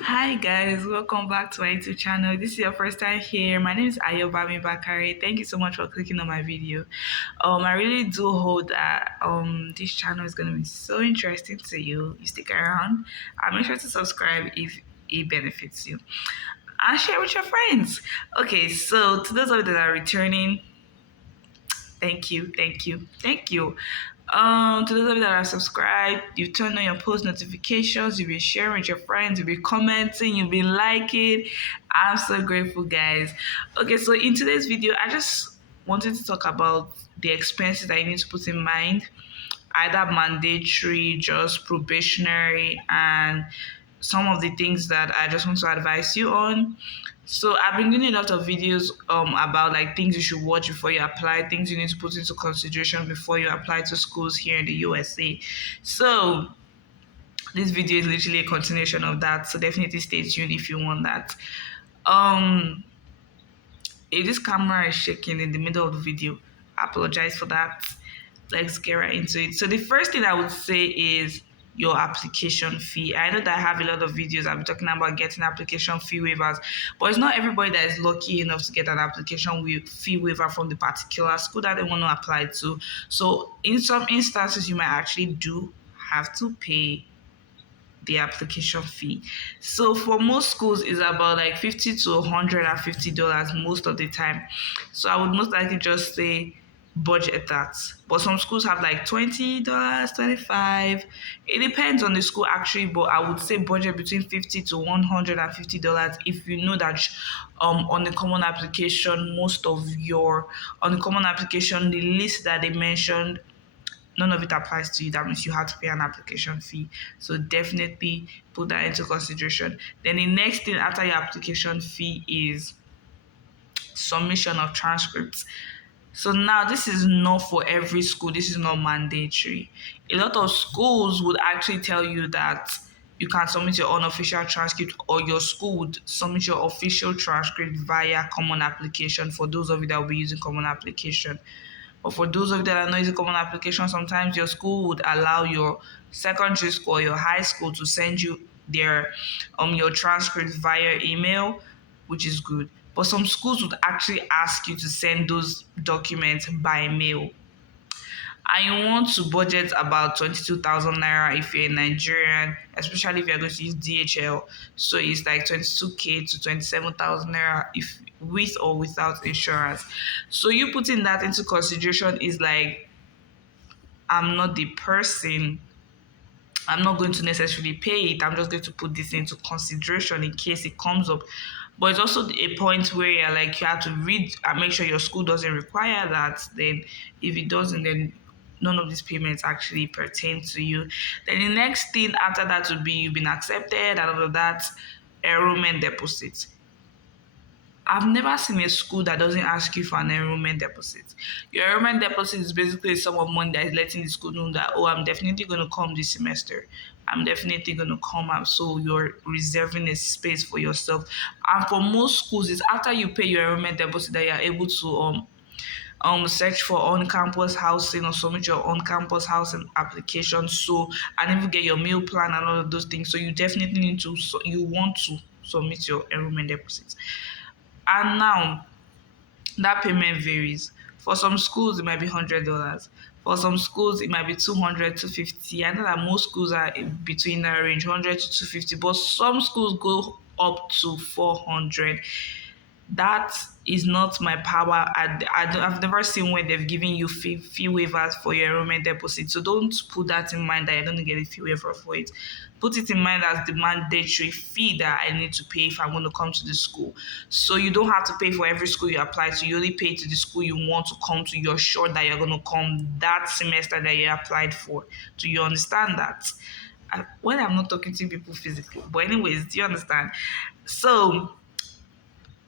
Hi guys, welcome back to my YouTube channel. This is your first time here. My name is Ayobami Bakari. Thank you so much for clicking on my video. I really do hope that this channel is gonna be so interesting to you. You stick around and make sure to subscribe if it benefits you. And share with your friends. Okay, so to those of you that are returning, thank you. To those of you that are subscribed, you've turned on your post notifications, you've been sharing with your friends, you've been commenting, you've been liking. I'm so grateful, guys. Okay, so in today's video, I just wanted to talk about the expenses that you need to put in mind, either mandatory, just probationary, and some of the things that I just want to advise you on. So I've been doing a lot of videos about like things you should watch before you apply, things you need to put into consideration before you apply to schools here in the USA. So this video is literally a continuation of that. So definitely stay tuned if you want that. Um if this camera is shaking in the middle of the video, I apologize for that. Let's get right into it. So the first thing I would say is your application fee. I know that I have a lot of videos I'll be talking about getting application fee waivers, but it's not everybody that is lucky enough to get an application fee waiver from the particular school that they want to apply to. So in some instances, you might actually do have to pay the application fee. So for most schools, it's about like $50 to $150 most of the time. So I would most likely just say budget that. But some schools have like $20, 25. It depends on the school actually, but I would say budget between $50 to $150 if you know that on the common application, on the common application, the list that they mentioned, none of it applies to you. That means you have to pay an application fee. So definitely put that into consideration. Then the next thing after your application fee is submission of transcripts. So now this is not for every school. This is not mandatory. A lot of schools would actually tell you that you can submit your unofficial transcript, or your school would submit your official transcript via common application for those of you that will be using common application. But for those of you that are not using common application, sometimes your school would allow your secondary school or your high school to send you their your transcript via email, which is good. But some schools would actually ask you to send those documents by mail. And you want to budget about 22,000 naira if you're a Nigerian, especially if you're going to use DHL. So it's like 22k to 27,000 naira if with or without insurance. So you putting that into consideration is like, I'm not the person, I'm not going to necessarily pay it. I'm just going to put this into consideration in case it comes up. But it's also a point where you're like, you have to read and make sure your school doesn't require that. Then if it doesn't, then none of these payments actually pertain to you. Then the next thing after that would be you've been accepted and all of that, enrollment deposit. I've never seen a school that doesn't ask you for an enrollment deposit. Your enrollment deposit is basically a sum of money that is letting the school know that, oh, I'm definitely going to come this semester. I'm definitely going to come out. So you're reserving a space for yourself. And for most schools, it's after you pay your enrollment deposit that you're able to search for on-campus housing or submit your on-campus housing application. So and even get your meal plan and all of those things. So you definitely need to. So you want to submit your enrollment deposit. And now that payment varies. For some schools, it might be $100. For some schools, it might be 200 to 50. I know that most schools are between that range, 100 to 250, but some schools go up to 400. That is not my power. I've never seen where they've given you fee waivers for your enrollment deposit. So don't put that in mind that you're going to get a fee waiver for it. Put it in mind as the mandatory fee that I need to pay if I'm going to come to the school. So you don't have to pay for every school you apply to. You only pay to the school you want to come to. You're sure that you're going to come that semester that you applied for. Do you understand that? Well, I'm not talking to people physically, but anyways, do you understand? So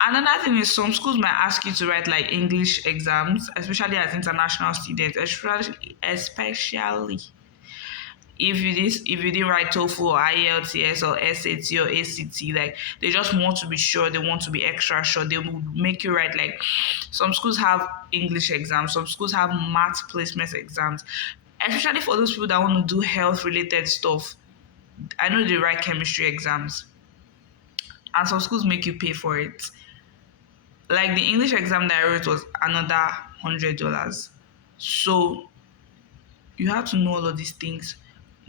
another thing is some schools might ask you to write like English exams, especially as international students, especially if you didn't write TOEFL or IELTS or SAT or ACT, like they just want to be sure, they want to be extra sure. They will make you write like some schools have English exams, some schools have math placement exams, especially for those people that want to do health related stuff. I know they write chemistry exams. and some schools make you pay for it. Like the English exam that I wrote was another $100. So you have to know all of these things.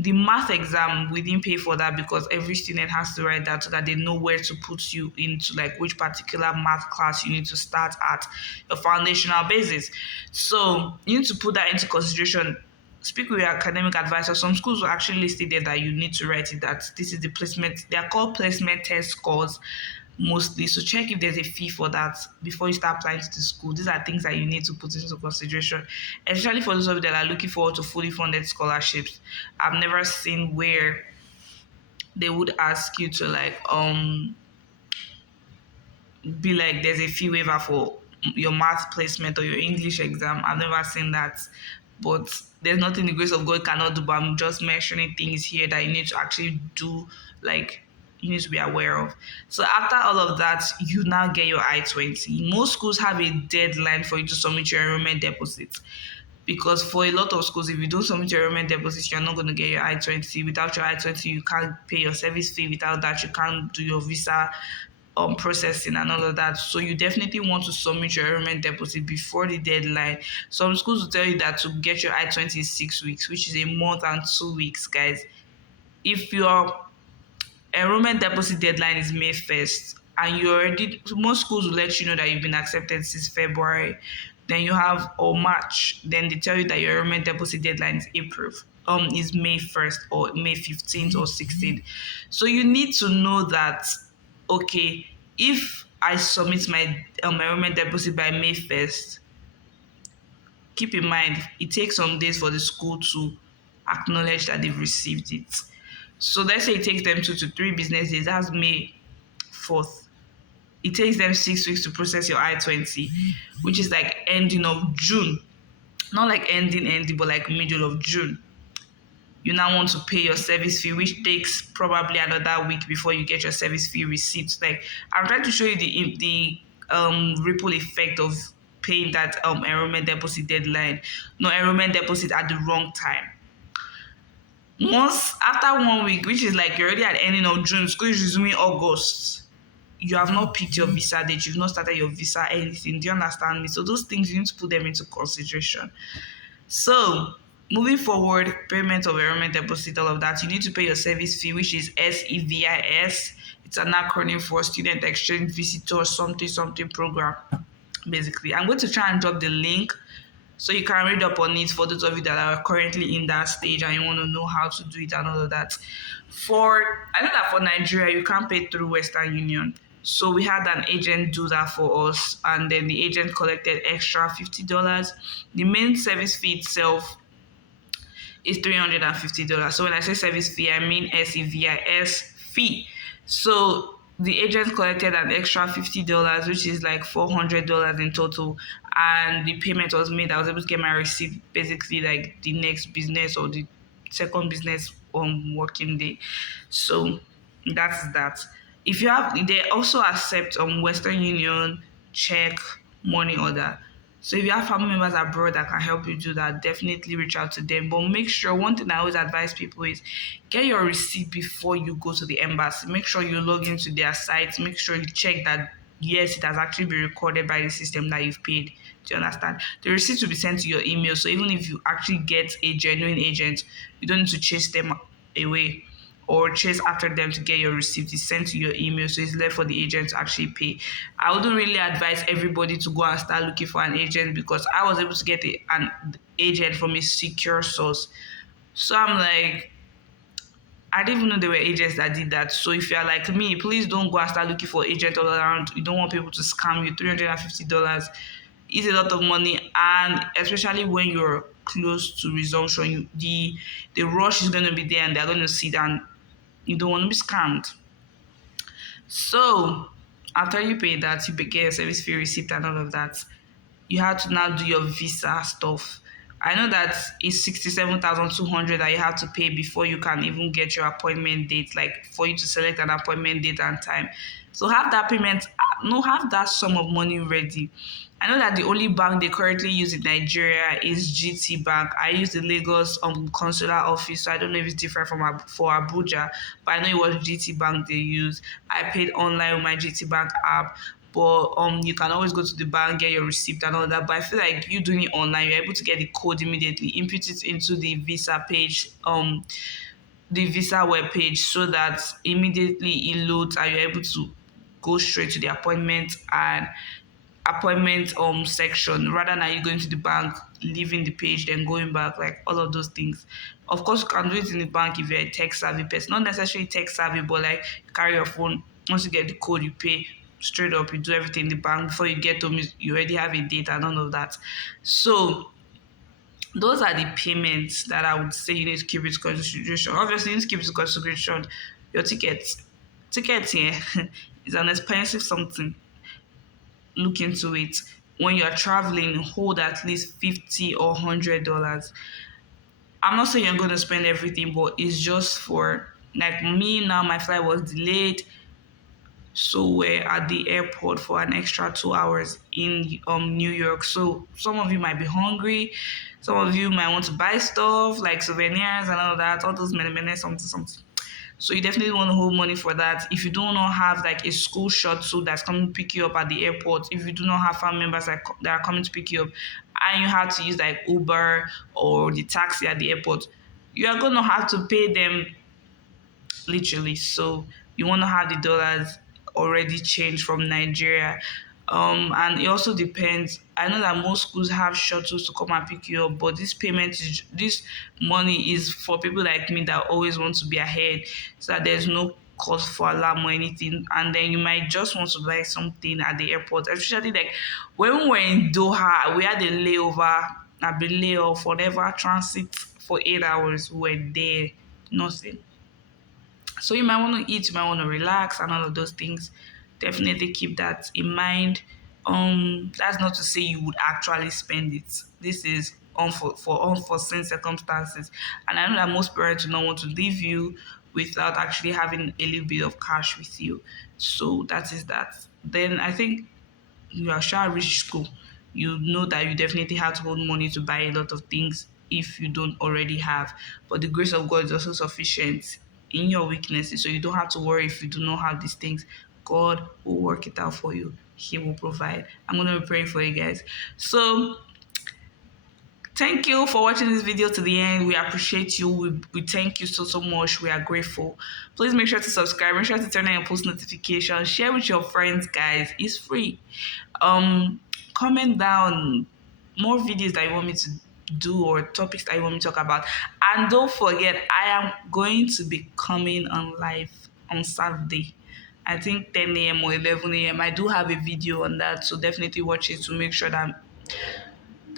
The math exam, we didn't pay for that because every student has to write that so that they know where to put you into, like which particular math class you need to start at your foundational basis. So you need to put that into consideration. Speak with your academic advisor. Some schools will actually list it there that you need to write it, that this is the placement. They are called placement test scores mostly. So check if there's a fee for that before you start applying to the school. These are things that you need to put into consideration, especially for those of you that are looking forward to fully funded scholarships. I've never seen where they would ask you to be like there's a fee waiver for your math placement or your English exam. I've never seen that. But there's nothing the grace of God cannot do. But I'm just mentioning things here that you need to actually do, like you need to be aware of. So after all of that, you now get your I-20. Most schools have a deadline for you to submit your enrollment deposit. Because for a lot of schools, if you don't submit your enrollment deposit, you're not going to get your I-20. Without your I-20, you can't pay your service fee. Without that, you can't do your visa processing and all of that. So you definitely want to submit your enrollment deposit before the deadline. Some schools will tell you that to get your I-20 is 6 weeks, which is a month and 2 weeks, guys. If your enrollment deposit deadline is May 1st and you already, most schools will let you know that you've been accepted since February, then you have, or March, then they tell you that your enrollment deposit deadline is April, is May 1st or May 15th or 16th. So you need to know that, okay, if I submit my enrollment deposit by May 1st, keep in mind it takes some days for the school to acknowledge that they've received it. So let's say it takes them 2 to 3 business days. That's May 4th. It takes them 6 weeks to process your I-20, which is like ending of June. Not like ending, but like middle of June. You now want to pay your service fee, which takes probably another week before you get your service fee receipt. Like I'm trying to show you the ripple effect of paying that enrollment deposit deadline. No, enrollment deposit at the wrong time. Once after 1 week, which is like you're already at the ending of June, school is resuming August. You have not picked your visa date, you've not started your visa, anything. Do you understand me? So those things you need to put them into consideration. So moving forward, payment of enrollment deposit, all of that, you need to pay your service fee, which is SEVIS. It's an acronym for Student Exchange Visitor something program. Basically, I'm going to try and drop the link so you can read up on it for those of you that are currently in that stage and you want to know how to do it and all of that. I know that for Nigeria, you can't pay through Western Union. So we had an agent do that for us, and then the agent collected extra $50. The main service fee itself is $350. So when I say service fee, I mean SEVIS fee. So the agent collected an extra $50, which is like $400 in total, and the payment was made. I was able to get my receipt basically like the next business or the second business working day. So that's that. If you have, they also accept Western Union, check, money order. So if you have family members abroad that can help you do that, definitely reach out to them. But make sure, one thing I always advise people is get your receipt before you go to the embassy. Make sure you log into their site. Make sure you check that, yes, it has actually been recorded by the system that you've paid. Do you understand? The receipt will be sent to your email. So even if you actually get a genuine agent, you don't need to chase them away or chase after them to get your receipt. It's sent to your email, so it's left for the agent to actually pay. I wouldn't really advise everybody to go and start looking for an agent because I was able to get an agent from a secure source. So I'm like, I didn't even know there were agents that did that. So if you're like me, please don't go and start looking for agents all around. You don't want people to scam you. $350 is a lot of money, and especially when you're close to resumption, the rush is going to be there, and they're going to sit down. You don't want to be scammed. So after you pay that, you get your service fee receipt and all of that. You have to now do your visa stuff. I know that it's 67,200 that you have to pay before you can even get your appointment date, like for you to select an appointment date and time. So have that payment, no, have that sum of money ready. I know that the only bank they currently use in Nigeria is GT Bank. I use the Lagos consular office, so I don't know if it's different from for Abuja, but I know it was GT Bank they use. I paid online with my GT Bank app, but you can always go to the bank, get your receipt and all that. But I feel like you doing it online, you're able to get the code immediately, input it into the Visa page, the Visa web page, so that immediately it loads and you're able to go straight to the appointment section, rather than you going to the bank, leaving the page, then going back, like all of those things. Of course, you can do it in the bank if you're a tech savvy person, not necessarily tech savvy, but like you carry your phone. Once you get the code, you pay straight up. You do everything in the bank. Before you get home, you already have a date and all of that. So those are the payments that I would say you need to keep into consideration. Obviously, you need to keep into consideration your tickets. Tickets here is an expensive something. Look into it. When you're traveling, hold at least $50 or $100. I'm not saying you're going to spend everything, but it's just for, like me now, my flight was delayed. So we're at the airport for an extra 2 hours in New York. So some of you might be hungry, some of you might want to buy stuff like souvenirs and all that, all those many something something. So you definitely want to hold money for that. If you do not have like a school shuttle that's coming to pick you up at the airport, if you do not have family members that are coming to pick you up, and you have to use like Uber or the taxi at the airport, you are going to have to pay them literally. So you want to have the dollars already changed from Nigeria. And it also depends. I know that most schools have shuttles to come and pick you up, but this money is for people like me that always want to be ahead, so that there's no cause for alarm or anything. And then you might just want to buy something at the airport, especially like when we were in Doha, we had a layover, a layoff, whatever, transit for 8 hours. We were there, nothing. So you might want to eat, you might want to relax and all of those things. Definitely keep that in mind. That's not to say you would actually spend it. This is for unforeseen circumstances. And I know that most parents do not want to leave you without actually having a little bit of cash with you. So that is that. Then I think you are sure reach school, you know that you definitely have to hold money to buy a lot of things if you don't already have. But the grace of God is also sufficient in your weaknesses, so you don't have to worry if you do not have these things. God will work it out for you. He will provide. I'm going to be praying for you guys. So thank you for watching this video to the end. We appreciate you. We thank you so much. We are grateful. Please make sure to subscribe. Make sure to turn on your post notifications. Share with your friends, guys. It's free. Comment down more videos that you want me to do or topics that you want me to talk about. And don't forget, I am going to be coming on live on Saturday. I think 10 a.m. or 11 a.m. I do have a video on that, so definitely watch it to make sure that.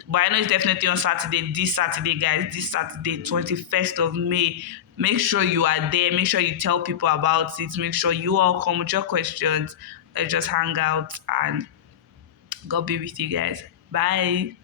But I know it's definitely on Saturday, this Saturday, guys, this Saturday, 21st of May. Make sure you are there. Make sure you tell people about it. Make sure you all come with your questions. Let's just hang out, and God be with you guys. Bye.